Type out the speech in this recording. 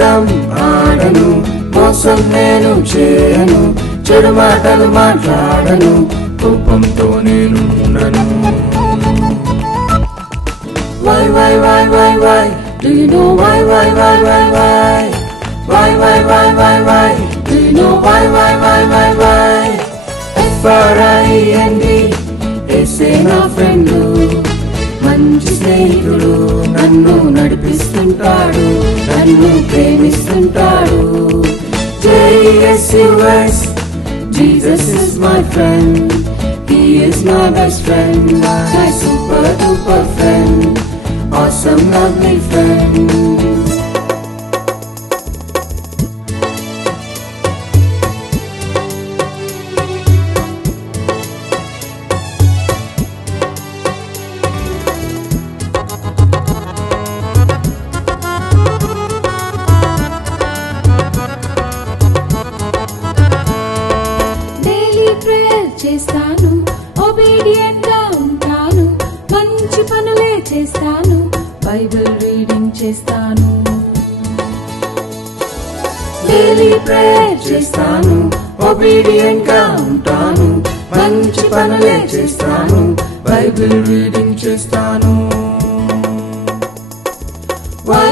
అబద్ధం ఆడను, మోసం నేను చేయను, చెడు మాటలు మాట్లాడను, కోపంతో నేను ఉండను. Why, why, why, why, why? Do you know why, why, why, why, why? Why, why, why, why, why? Do you know why, why, why, why, why? Friend, ఏసే నా ఫ్రెండ్, మంచి స్నేహితుడు, నన్ను నడిపిస్తుంటాడు, నన్ను ప్రేమిస్తుంటాడు. JSUS, Jesus is my friend, He is my best friend, my super duper friend, awesome lovely friend. చేస్తాను, obedient గా ఉంటాను, మంచి పనులే చేస్తాను, బైబిల్ రీడింగ్ చేస్తాను. డైలీ ప్రేయర్ చేస్తాను, ఒబీడియంట్ గా ఉంటాను, మంచి పనులే చేస్తాను, బైబిల్ రీడింగ్ చేస్తాను. Why,